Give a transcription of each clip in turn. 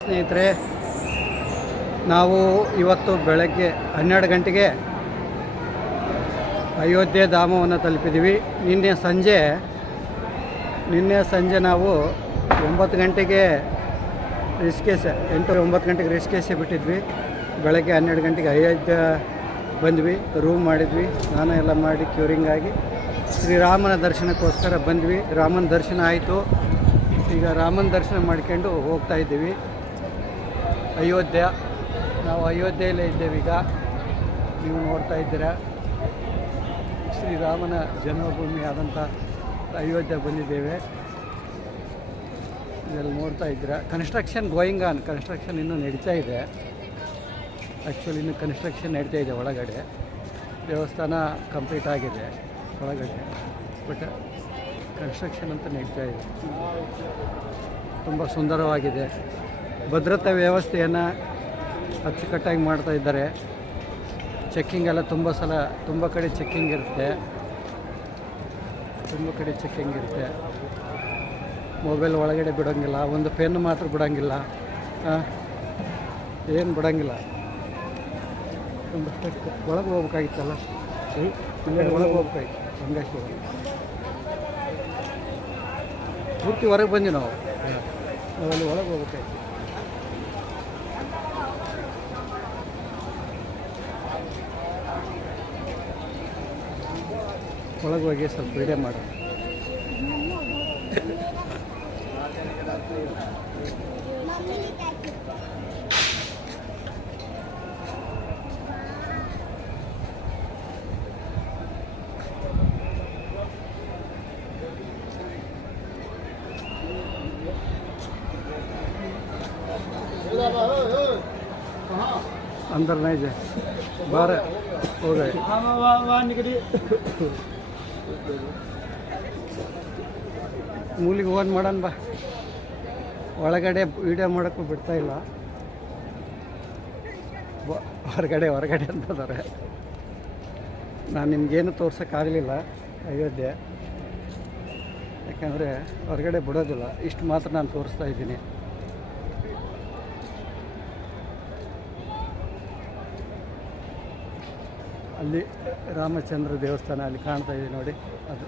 ಸ್ನೇಹಿತರೆ, ನಾವು ಇವತ್ತು ಬೆಳಗ್ಗೆ ಹನ್ನೆರಡು ಗಂಟೆಗೆ ಅಯೋಧ್ಯೆ ಧಾಮವನ್ನು ತಲುಪಿದ್ದೀವಿ. ನಿನ್ನೆ ಸಂಜೆ ನಿನ್ನೆ ಸಂಜೆ ನಾವು ಒಂಬತ್ತು ಗಂಟೆಗೆ ರಿಸ್ಕೇಸ ಎಂಟು ಒಂಬತ್ತು ಗಂಟೆಗೆ ರಿಸ್ಕೇಸೆ ಬಿಟ್ಟಿದ್ವಿ. ಬೆಳಗ್ಗೆ ಹನ್ನೆರಡು ಗಂಟೆಗೆ ಅಯೋಧ್ಯೆ ಬಂದ್ವಿ, ರೂಮ್ ಮಾಡಿದ್ವಿ, ಸ್ನಾನ ಎಲ್ಲ ಮಾಡಿ ಕ್ಯೂರಿಂಗ್ ಆಗಿ. ಶ್ರೀರಾಮನ ದರ್ಶನಕ್ಕೋಸ್ಕರ ಬಂದ್ವಿ. ರಾಮನ ದರ್ಶನ ಆಯಿತು. ಈಗ ರಾಮನ ದರ್ಶನ ಮಾಡ್ಕೊಂಡು ಹೋಗ್ತಾ ಇದ್ದೀವಿ. ಅಯೋಧ್ಯ, ನಾವು ಅಯೋಧ್ಯೆಯಲ್ಲೇ ಇದ್ದೇವೆ ಈಗ. ನೀವು ನೋಡ್ತಾ ಇದ್ದೀರಾ. ಶ್ರೀರಾಮನ ಜನ್ಮಭೂಮಿ ಆದಂಥ ಅಯೋಧ್ಯೆ ಬಂದಿದ್ದೇವೆ. ಇದೆಲ್ಲ ನೋಡ್ತಾ ಇದ್ದೀರಾ? ಕನ್ಸ್ಟ್ರಕ್ಷನ್ ಗೋಯಿಂಗ್ ಆನ್ ಕನ್ಸ್ಟ್ರಕ್ಷನ್ ಇನ್ನೂ ನಡೀತಾ ಇದೆ. ಆ್ಯಕ್ಚುಲಿ ಇನ್ನು ಕನ್ಸ್ಟ್ರಕ್ಷನ್ ನಡೀತಾ ಇದೆ ಒಳಗಡೆ. ದೇವಸ್ಥಾನ ಕಂಪ್ಲೀಟ್ ಆಗಿದೆ ಒಳಗಡೆ. ಬಟ್ ಕನ್ಸ್ಟ್ರಕ್ಷನ್ ಅಂತ ನಡೀತಾ ಇದೆ. ತುಂಬ ಸುಂದರವಾಗಿದೆ. ಭದ್ರತಾ ವ್ಯವಸ್ಥೆಯನ್ನು ಅಚ್ಚುಕಟ್ಟಾಗಿ ಮಾಡ್ತಾ ಇದ್ದಾರೆ. ಚೆಕ್ಕಿಂಗ್ ಎಲ್ಲ ತುಂಬ ಸಲ, ತುಂಬ ಕಡೆ ಚೆಕ್ಕಿಂಗ್ ಇರುತ್ತೆ. ತುಂಬ ಕಡೆ ಚೆಕ್ಕಿಂಗ್ ಇರುತ್ತೆ. ಮೊಬೈಲ್ ಒಳಗಡೆ ಬಿಡೋಂಗಿಲ್ಲ, ಒಂದು ಪೆನ್ ಮಾತ್ರ ಬಿಡೋಂಗಿಲ್ಲ. ಏನು ಬಿಡೋಂಗಿಲ್ಲ. ಒಂದು ಒಳಗೆ ಹೋಗ್ಬೇಕಾಗಿತ್ತಲ್ಲ? ಇಲ್ಲೇ ಒಳಗೆ ಹೋಗ್ಬೇಕಾಗಿತ್ತು? ಹಂಗಾಗಿ ಪೂರ್ತಿ ಹೊರಗೆ ಬಂದ್ವಿ ನಾವು. ನಾವಲ್ಲಿ ಒಳಗೆ ಹೋಗ್ಬೇಕಾಯ್ತು ಒಳಗೆ ಹೋಗಿ ಸ್ವಲ್ಪ ವಿಡಿಯೋ ಮಾಡಿ अंदर नहीं जाए बाहर हो गए ಮೂಲಿಗೆ ಓನ್ ಮಾಡೋಣ ಬಾ ಒಳಗಡೆ ವಿಡಿಯೋ ಮಾಡೋಕ್ಕೂ ಬಿಡ್ತಾ ಇಲ್ಲ ಬ- ಹೊರಗಡೆ ಹೊರಗಡೆ ಅಂತಂದರೆ ನಾನು ನಿಮಗೇನು ತೋರ್ಸೋಕ್ಕಾಗಲಿಲ್ಲ ಅಯೋಧ್ಯೆ ಯಾಕಂದರೆ ಹೊರಗಡೆ ಬಿಡೋದಿಲ್ಲ ಇಷ್ಟು ಮಾತ್ರ ನಾನು ತೋರಿಸ್ತಾ ಇದ್ದೀನಿ ಅಲ್ಲಿ ರಾಮಚಂದ್ರ ದೇವಸ್ಥಾನ ಅಲ್ಲಿ ಕಾಣ್ತಾ ಇದೆ ನೋಡಿ ಅದು.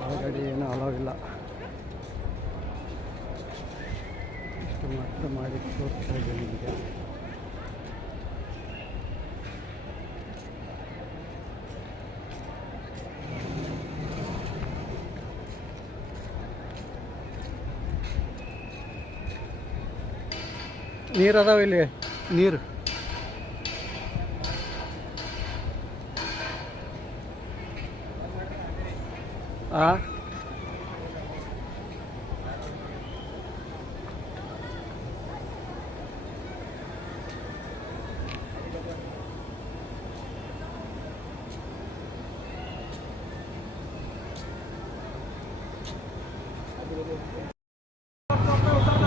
ಒಳಗಡೆ ಏನೂ ಇಲ್ಲ. ಇಷ್ಟು ಮಾತ್ರ ಮಾಡಿ ತೋರಿಸ್ತಾ ಇದೆ ನಿಮಗೆ ನೀರು ಅದಾವ ಇಲ್ಲಿ? ನೀರು. ಆ?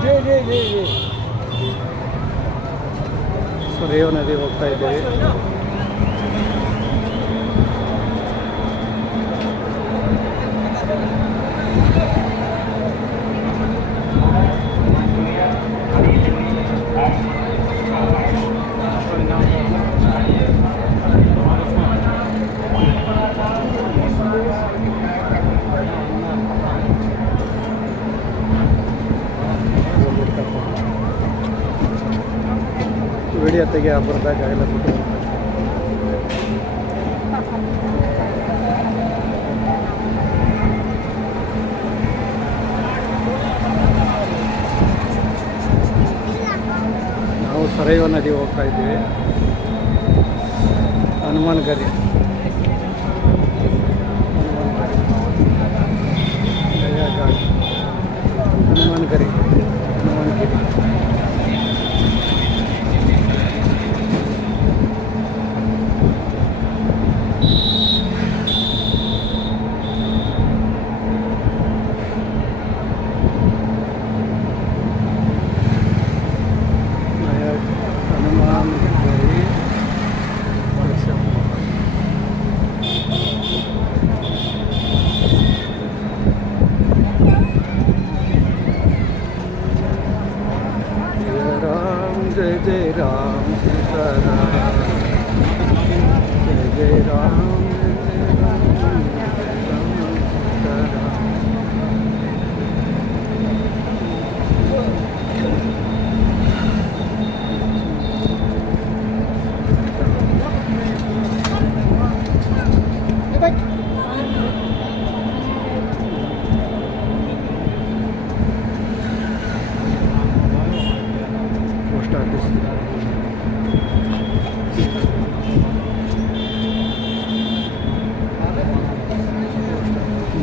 ಜೇ ಜೇ ಜೇ ಜೈ ಸುರೇವ ನದಿ ಹೋಗ್ತಾ ಇದ್ದೇವೆ. ತೆಗಿ ಬರ್ದಾಗ ಎಲ್ಲ ಬಿಟ್ಟು ನಾವು ಸರೈವ ನದಿ ಹೋಗ್ತಾ ಇದ್ದೀವಿ. ಹನುಮಾನ್ ಗರಿ. ಹನುಮಾನ್ ಗರಿ. Jai Ram Sita Jai Ram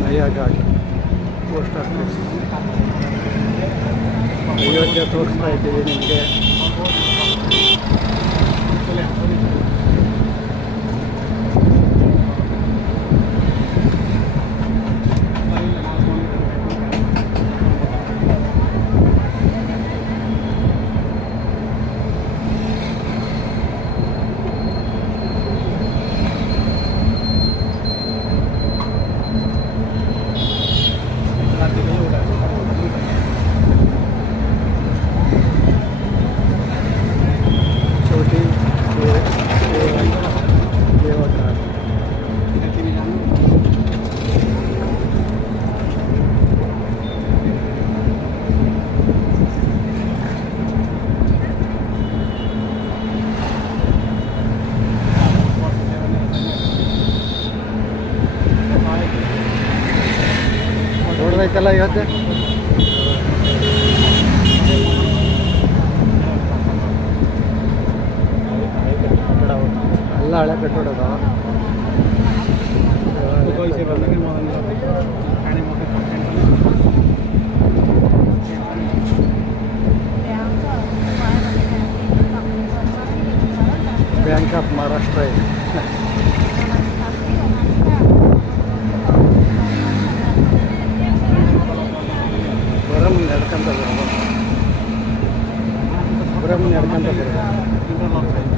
Nayaghat post office Ayodhya ತೋರಿಸ್ತಾ ಇದ್ದೀವಿ ನಿಮಗೆ ಇವತ್ತು ಎಲ್ಲ ಹಳೆ ಕಟ್ಟಡದ. ಬ್ಯಾಂಕ್ ಆಫ್ ಮಹಾರಾಷ್ಟ್ರ ಇದೆ. ಬರಮ್ ನಡ್ಕೊಂತ ಬರೋದು ಬರಮ್ ನಡ್ಕೊಂತ ಬರೋದು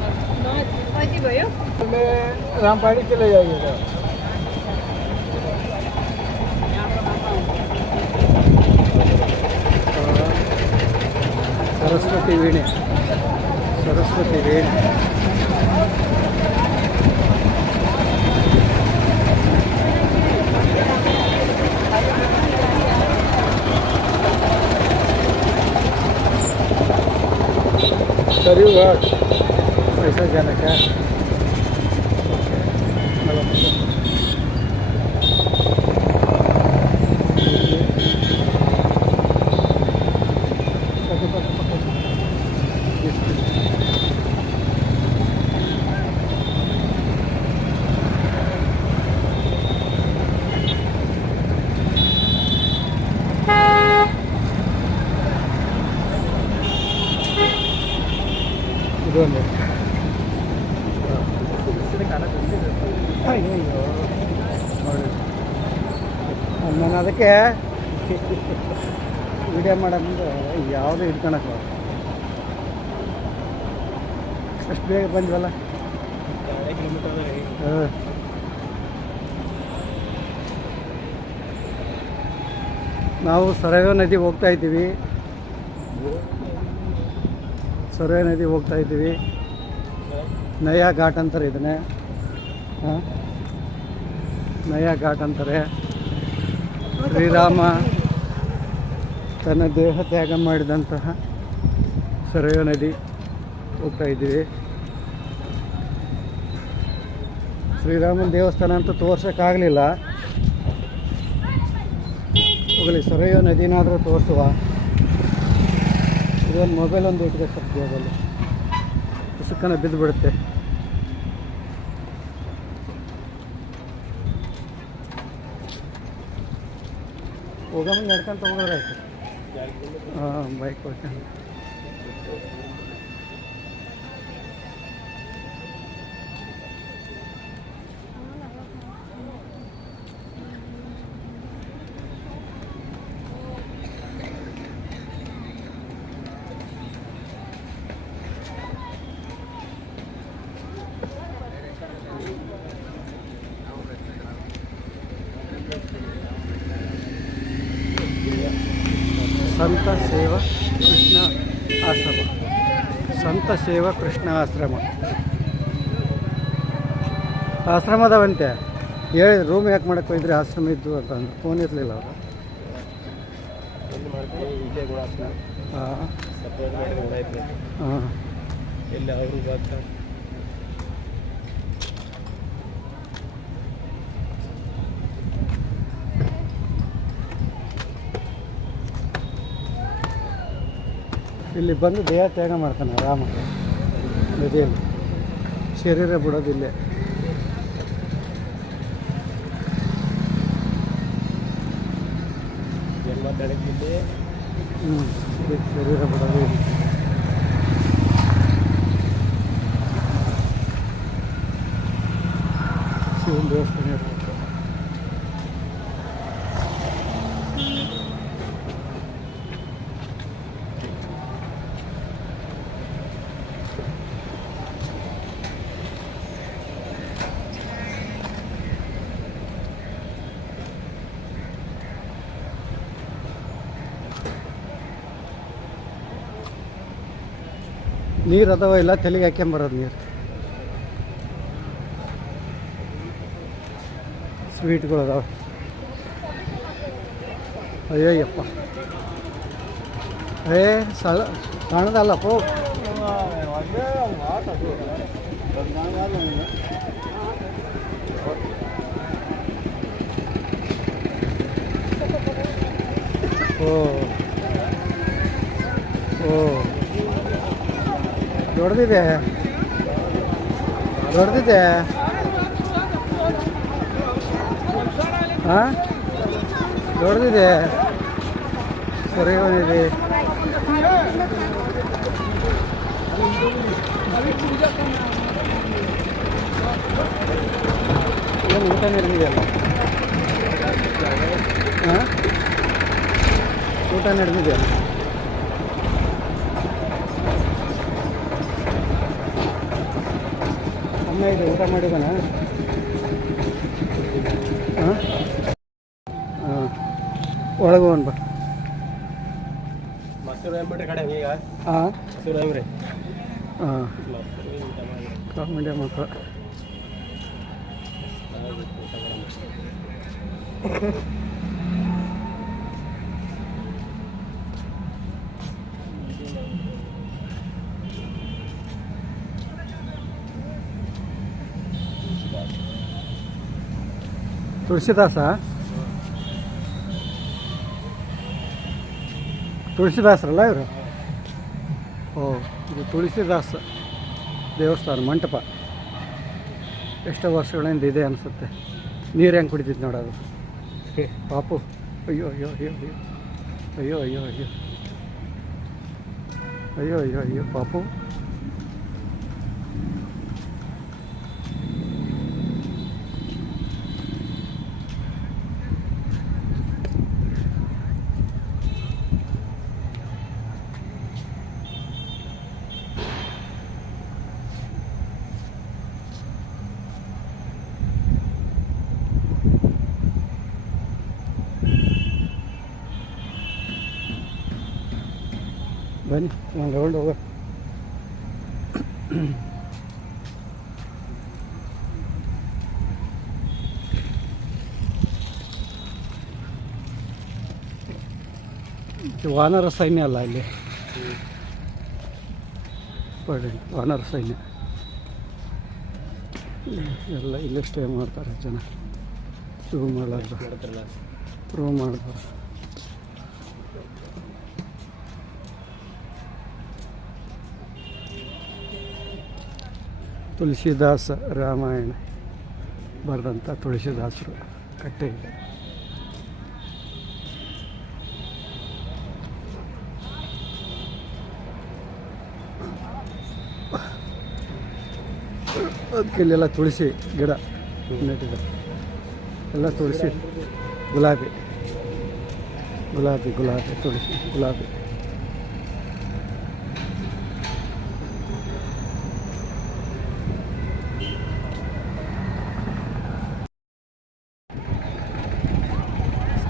रामपाड़ी चले जाइएगा सरस्वती वीणे सरस्वती वीणे सरयू घाट ऐसा जाना क्या 그러네. ನಾನು ಅದಕ್ಕೆ ವಿಡಿಯೋ ಮಾಡೋದ್ರಿಂದ ಯಾವುದೂ ಹಿಡ್ಕೊಳಕ್ಕೆ ಅಷ್ಟು ಬೇಗ ಬಂದ್ವಲ್ಲ? ನಾವು ಸರಗ ನದಿಗೆ ಹೋಗ್ತಾ ಇದ್ದೀವಿ. ಸರಯೋ ನದಿ ಹೋಗ್ತಾ ಇದ್ದೀವಿ. ನಯಾ ಘಾಟ್ ಅಂತಾರೆ ಇದನ್ನೇ. ಹಾಂ? ನಯಾ ಘಾಟ್ ಅಂತಾರೆ. ಶ್ರೀರಾಮ ತನ್ನ ದೇಹ ತ್ಯಾಗ ಮಾಡಿದಂತಹ ಸರಯೋ ನದಿ ಹೋಗ್ತಾ ಇದ್ದೀವಿ. ಶ್ರೀರಾಮನ ದೇವಸ್ಥಾನ ಅಂತ ತೋರ್ಸೋಕ್ಕಾಗಲಿಲ್ಲ. ಹೋಗಲಿ ಸರಯೋ ನದಿನಾದರೂ ತೋರಿಸುವ. ಇದೊಂದು ಮೊಬೈಲ್ ಒಂದು ಇಟ್ಬೇಕು ಸರ್ ಜೇಬಲ್ಲಿ ಬಿದ್ದು ಬಿದ್ದುಬಿಡುತ್ತೆ ಹೋಗಮ್ಮ ನಡ್ಕೊಂತ ಹೋಗೋದಾಯ್ತು ಹಾಂ ಬೈಕ್ ಹೋಗ್ತಾನೆ ಸಂತ ಸೇವಾ ಕೃಷ್ಣ ಆಶ್ರಮ. ಆಶ್ರಮದವಂತೆ. ಹೇಳಿ ರೂಮ್ ಯಾಕೆ ಮಾಡಕ್ಕೆ ಹೋಗಿದ್ರೆ? ಆಶ್ರಮ ಇದ್ದು ಅಂತ ಅಂದ್ರೆ. ಫೋನ್ ಇರಲಿಲ್ಲ ಅವರು. ಹಾಂ. ಹಾಂ ಇಲ್ಲಿ ಬಂದು ದೇಹ ತ್ಯಾಗ ಮಾಡ್ತಾನೆ ರಾಮ. ನದಿಯಲ್ಲಿ. ಶರೀರ ಬಿಡೋದಿಲ್ಲೇ ಹ್ಞೂ ಶರೀರ ಬಿಡೋದು. ಶಿವನ ದೇವಸ್ಥಾನ ನೀರು ಅದಾವ ಇಲ್ಲ ತಲೆಗೆ ಹಾಕ್ಕೊಂಬರೋದು ನೀರು. ಸ್ವೀಟ್ಗಳು ಅದಾವ. ಅಯ್ಯಯ್ಯಪ್ಪ. ಏ ಸಳ ಸಣ್ಣದಲ್ಲಪ್ಪ. ಓ ಓ. ದೊಡ್ಡದಿದೆ. ದೊಡ್ಡದಿದೆ. ಹಾಂ ದೊಡ್ಡದಿದೆ. ಸರಿ ಇದೆ ಏನು ಊಟ ನಡೆದಿದೆಯಲ್ಲ? ಹಾಂ ಊಟ ನಡೆದಿದೆಯಲ್ಲ? ಚೆನ್ನಾಗಿದೆ ಊಟ ಮಾಡಿದಾನ ಹಾಂ ಹಾಂ ಒಳಗೆ ಹೋಗೋಣ ಬಾ. ಹಾಂ ಹಾಂ ಕಾಮಿಡಿಯ ಮಕ್ಕಳು Thank you. ತುಳಸಿದಾಸ. ತುಳಸಿದಾಸರಲ್ಲ ಇವರು? ಓ, ಇದು ತುಳಸಿದಾಸ ದೇವಸ್ಥಾನ, ಮಂಟಪ. ಎಷ್ಟೋ ವರ್ಷಗಳಿಂದ ಇದೆ ಅನಿಸುತ್ತೆ. ನೀರು ಹೆಂಗೆ ಕುಡಿತಿದ್ದು ನೋಡೋದು ಪಾಪು. ಅಯ್ಯೋ ಅಯ್ಯೋ ಅಯ್ಯೋ ಅಯ್ಯೋ. ಅಯ್ಯೋ ಅಯ್ಯೋ ಅಯ್ಯೋ. ಅಯ್ಯೋ ಅಯ್ಯೋ ಅಯ್ಯೋ, ಪಾಪು. ಬನ್ನಿ, ಒಂದು ರೌಂಡ್ ಹೋಗ ವಾನರ ಸೈನ್ಯ ಅಲ್ಲ ಇಲ್ಲಿ. ವಾನರ ಸೈನ್ಯ. ಎಲ್ಲ ಇಲ್ಲೇ ಸ್ಟೇ ಮಾಡ್ತಾರೆ ಜನ. ಮಾಡಾರ್ದು ಮಾಡ್ತಾರಲ್ಲ ರೂಮ್ ತುಳಸಿದಾಸ ರಾಮಾಯಣ, ಬರೆದಂಥ ತುಳಸಿದಾಸರು ಕಟ್ಟೆ ಇದೆ. ಅದಕ್ಕೆ ಇಲ್ಲೆಲ್ಲ ತುಳಸಿ ಗಿಡ ನೆಟ್ಟಿದೆ. ಎಲ್ಲ ತುಳಸಿ ಗುಲಾಬಿ ಗುಲಾಬಿ ಗುಲಾಬಿ, ತುಳಸಿ, ಗುಲಾಬಿ.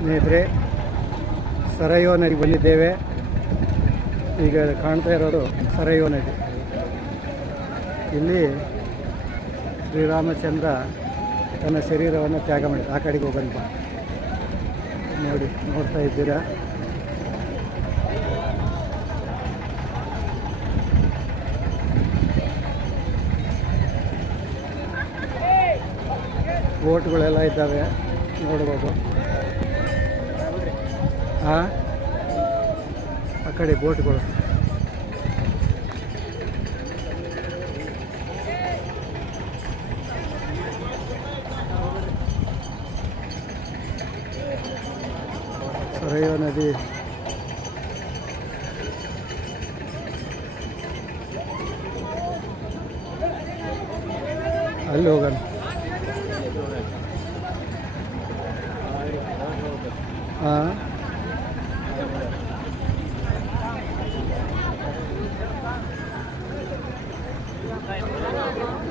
ಸ್ನೇಹಿತರೆ, ಸರಯೋ ನದಿ ಬಂದಿದ್ದೇವೆ. ಈಗ ಕಾಣ್ತಾ ಇರೋದು ಸರಯೋ ನದಿ. ಇಲ್ಲಿ ಶ್ರೀರಾಮಚಂದ್ರ ತನ್ನ ಶರೀರವನ್ನು ತ್ಯಾಗ ಮಾಡಿ, ಆ ಕಡೆಗೆ ಹೋಗೋಣ ಬಾ ನೋಡಿ, ನೋಡ್ತಾ ಇದ್ದೀರಾ? ಬೋಟ್ಗಳೆಲ್ಲ ಇದ್ದಾವೆ, ನೋಡ್ಬೋದು. ಆ? ಕಡೆ ಬೋಟ್ಗಳು ಸರಯೋ ನದಿ. ಅಲ್ಲಿ ಹೋಗೋಣ ಹಾಂ ಏನಪ್ಪ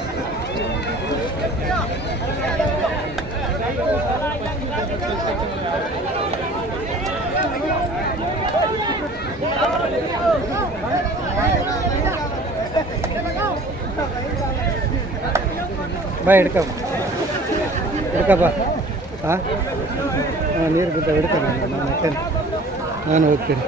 ಬಾ ಹಿಡ್ಕ. ಹಿಡ್ಕ ಬಾ. ಹಾಂ ನೀರು ಬಿದ್ದ ಹಿಡ್ಕ ನಾನು ನಾನು ಹೋಗ್ತೀನಿ.